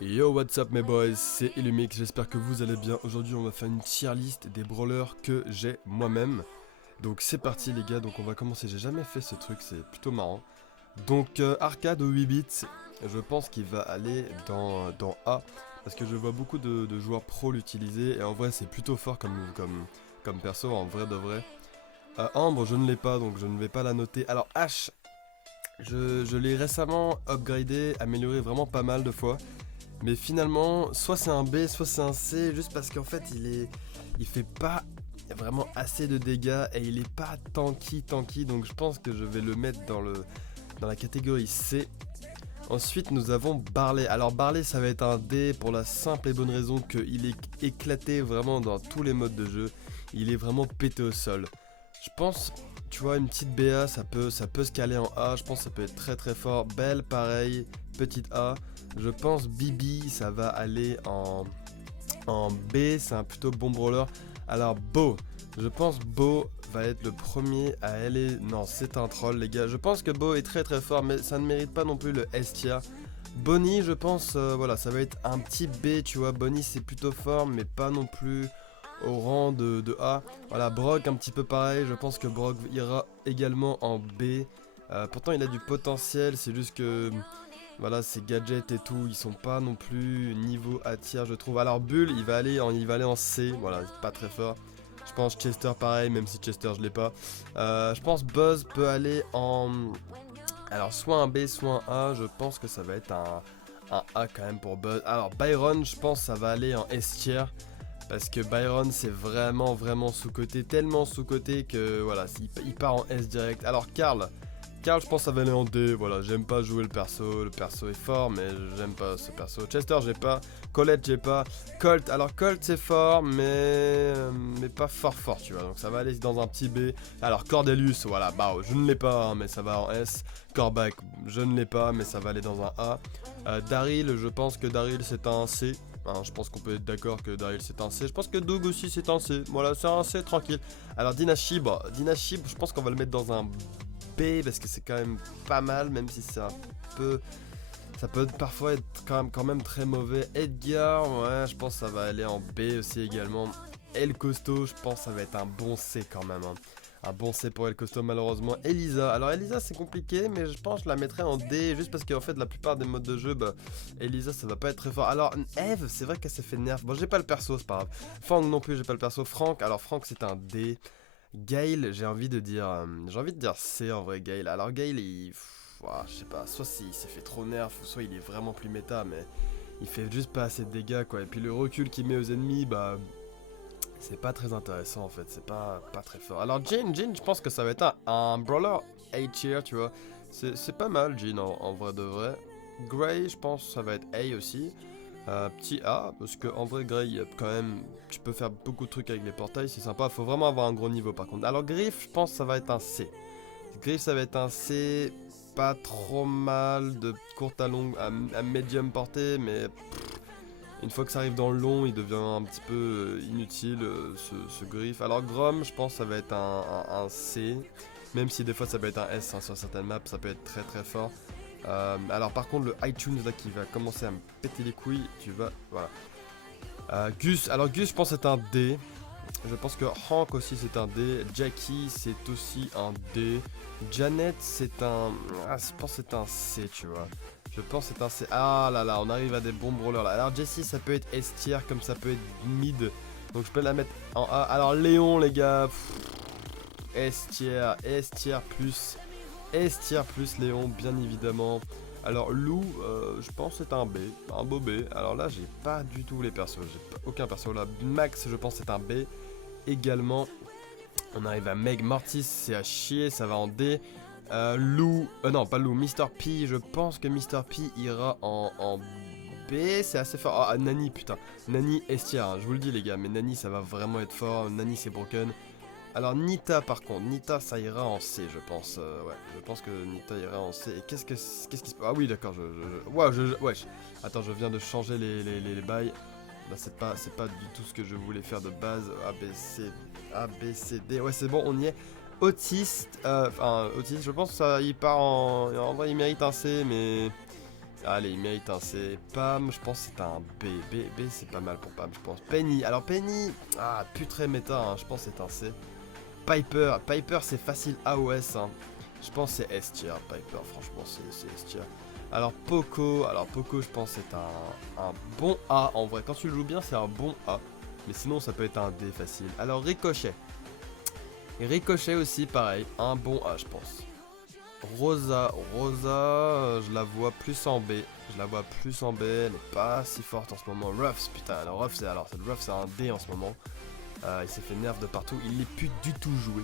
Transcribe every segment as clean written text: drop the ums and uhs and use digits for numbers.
Yo, what's up mes boys, c'est Illumix, j'espère que vous allez bien. Aujourd'hui on va faire une tier list des brawlers que j'ai moi-même. Donc c'est parti les gars, donc on va commencer, j'ai jamais fait ce truc, c'est plutôt marrant. Donc Arcade au 8 bits, je pense qu'il va aller dans A. Parce que je vois beaucoup de joueurs pro l'utiliser et en vrai c'est plutôt fort comme perso, en vrai de vrai. Ambre je ne l'ai pas donc je ne vais pas la noter. Alors H, je l'ai récemment upgradé, amélioré vraiment pas mal de fois. Mais finalement, soit c'est un B, soit c'est un C, juste parce qu'en fait, il fait pas vraiment assez de dégâts et il est pas tanky, donc je pense que je vais le mettre dans la catégorie C. Ensuite, nous avons Barley. Alors Barley, ça va être un D pour la simple et bonne raison qu'il est éclaté vraiment dans tous les modes de jeu. Il est vraiment pété au sol. Je pense, tu vois, une petite BA, ça peut se caler en A. Je pense que ça peut être très très fort. Belle, pareil, petite A. Je pense Bibi, ça va aller en B, c'est un plutôt bon brawler. Alors Bo, je pense Bo va être le premier à aller... Non, c'est un troll les gars. Je pense que Bo est très très fort, mais ça ne mérite pas non plus le S tier. Bonnie, je pense, voilà, ça va être un petit B, tu vois. Bonnie, c'est plutôt fort, mais pas non plus au rang de A. Voilà, Brock, un petit peu pareil. Je pense que Brock ira également en B. Pourtant, il a du potentiel, c'est juste que... Voilà, ses gadgets et tout, ils sont pas non plus niveau A tier, je trouve. Alors Bull, il va aller en C, voilà, c'est pas très fort. Je pense Chester pareil, même si Chester je l'ai pas. Je pense Buzz peut aller en... Alors soit un B, soit un A, je pense que ça va être un A quand même pour Buzz. Alors Byron, je pense que ça va aller en S tier. Parce que Byron c'est vraiment sous-côté, tellement sous-côté que voilà, il part en S direct. Alors Karl, je pense que ça va aller en D, voilà, j'aime pas jouer le perso est fort, mais j'aime pas ce perso. Chester, j'ai pas, Colette, j'ai pas, Colt, alors Colt c'est fort, mais pas fort, tu vois, donc ça va aller dans un petit B. Alors Cordelius, voilà, bah, je ne l'ai pas, hein, mais ça va en S. Corbac, je ne l'ai pas, mais ça va aller dans un A. Daryl, je pense que Daryl c'est un C. Hein, je pense qu'on peut être d'accord que Daryl c'est un C. Je pense que Doug aussi c'est un C. Voilà, c'est un C tranquille. Alors Dinashib, je pense qu'on va le mettre dans un B parce que c'est quand même pas mal, même si c'est un peu... Ça peut parfois être quand même très mauvais. Edgar, ouais, je pense que ça va aller en B aussi également. El Costo, je pense que ça va être un bon C quand même. Hein. Un bon C pour El Costo malheureusement. Elisa, alors Elisa c'est compliqué, mais je pense que je la mettrais en D juste parce qu'en fait la plupart des modes de jeu, bah, Elisa ça va pas être très fort. Alors Eve, c'est vrai qu'elle s'est fait nerf. Bon, j'ai pas le perso, c'est pas grave. Fang non plus, j'ai pas le perso. Franck, alors Franck c'est un D. Gale, j'ai envie de dire C en vrai, Gale. Alors Gale, ouah, je sais pas, soit il s'est fait trop nerf, soit il est vraiment plus méta, mais il fait juste pas assez de dégâts quoi. Et puis le recul qu'il met aux ennemis, bah c'est pas très intéressant en fait, c'est pas très fort. Alors Jin, je pense que ça va être un brawler A tier, tu vois. C'est pas mal Jin en vrai de vrai. Gray, je pense que ça va être A aussi. Petit A, parce que en vrai Grey, quand même, tu peux faire beaucoup de trucs avec les portails, c'est sympa, faut vraiment avoir un gros niveau par contre. Alors Griff, je pense que ça va être un C. Griff, ça va être un C, pas trop mal, de courte à longue, à médium portée, mais une fois que ça arrive dans le long, il devient un petit peu inutile, ce Griff. Alors Grom, je pense que ça va être un C, même si des fois ça peut être un S, hein, sur certaines maps, ça peut être très très fort. Alors par contre le iTunes là qui va commencer à me péter les couilles, tu vas... Voilà. Gus, alors Gus je pense c'est un D. Je pense que Hank aussi c'est un D. Jackie c'est aussi un D. Janet c'est un... Ah, je pense que c'est un C tu vois. Je pense que c'est un C. Ah là là, on arrive à des bons brawlers là. Alors Jessie ça peut être S tier comme ça peut être mid. Donc je peux la mettre en A. Alors Léon les gars. S tier plus. S tier plus Léon, bien évidemment. Alors Lou, je pense c'est un B, un beau B. Alors là, j'ai pas du tout les persos, j'ai aucun perso là. Max, je pense c'est un B également. On arrive à Meg Mortis, c'est à chier, ça va en D. Lou, non pas Lou, Mr. P, je pense que Mr. P ira en B, c'est assez fort. Ah, Nani, putain, Nani S tier, hein, je vous le dis les gars, mais Nani ça va vraiment être fort, Nani c'est broken. Alors Nita par contre, Nita ça ira en C je pense, ouais, je pense que Nita ira en C. Et qu'est-ce qui se passe? Ah oui d'accord, wesh, attends je viens de changer les bails. Là c'est pas du tout ce que je voulais faire de base, A, B, C, D, ouais c'est bon on y est. Autiste, je pense que ça il part en vrai il mérite un C mais Allez, il mérite un C. Pam, je pense que c'est un B. B, c'est pas mal pour Pam, je pense. Penny, alors Penny, ah, putain méta, hein, je pense que c'est un C. Piper, Piper c'est facile A ou S, hein. Je pense que c'est S tier, Piper, franchement c'est S tier. Alors Poco, je pense que c'est un bon A, en vrai, quand tu le joues bien c'est un bon A. Mais sinon ça peut être un D facile. Alors Ricochet. Ricochet aussi pareil, un bon A je pense. Rosa, je la vois plus en B. Elle est pas si forte en ce moment. Ruffs, putain, Ruffs c'est un D en ce moment. Il s'est fait nerf de partout, il n'est plus du tout joué,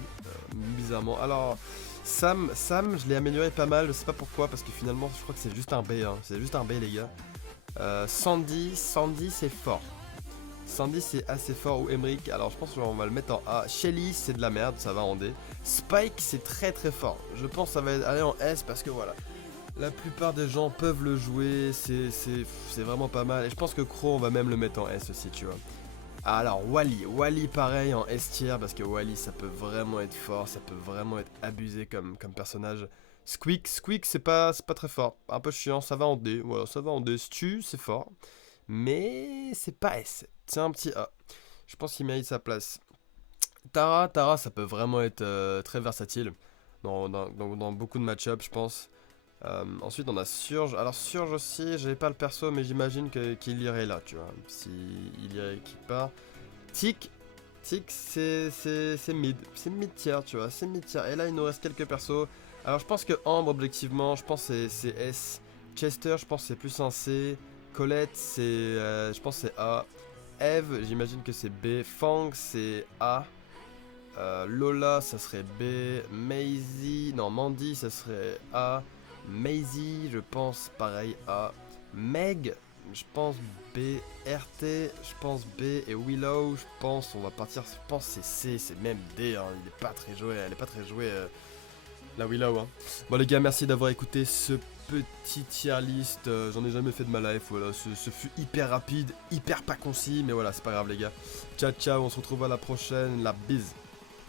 bizarrement. Alors, Sam, je l'ai amélioré pas mal, je sais pas pourquoi, parce que finalement, je crois que c'est juste un B, hein. C'est juste un B, les gars. Sandy, c'est fort. Sandy, c'est assez fort, ou Emmerich, alors je pense qu'on va le mettre en A. Shelly, c'est de la merde, ça va en D. Spike, c'est très très fort. Je pense que ça va aller en S, parce que voilà. La plupart des gens peuvent le jouer, c'est vraiment pas mal. Et je pense que Crow, on va même le mettre en S aussi, tu vois. Alors Wally pareil en S tier parce que Wally ça peut vraiment être fort, ça peut vraiment être abusé comme personnage. Squeak c'est pas très fort, un peu chiant, ça va en D, voilà, ça va en D. Stu c'est fort, mais c'est pas S, c'est un petit A. Je pense qu'il mérite sa place. Tara ça peut vraiment être très versatile dans beaucoup de match-up je pense. Ensuite on a Surge, alors Surge aussi, j'avais pas le perso mais j'imagine qu'il irait là, tu vois, si il irait quelque part. Tick c'est mid tier, tu vois, c'est mid tier. Et là il nous reste quelques persos. Alors je pense que Ambre objectivement, je pense que c'est S. Chester je pense que c'est plus un C. Colette je pense que c'est A. Eve j'imagine que c'est B. Fang c'est A. Lola ça serait B. Maisie, non Mandy ça serait A. Maisie, je pense pareil A. Meg, je pense B. RT, je pense B. Et Willow, je pense, on va partir, je pense c'est C, c'est même D, hein. Il est pas très joué, elle est pas très jouée, la Willow. Hein. Bon les gars, merci d'avoir écouté ce petit tier list, j'en ai jamais fait de ma life, voilà, ce fut hyper rapide, hyper pas concis, mais voilà, c'est pas grave les gars. Ciao, on se retrouve à la prochaine, la bise.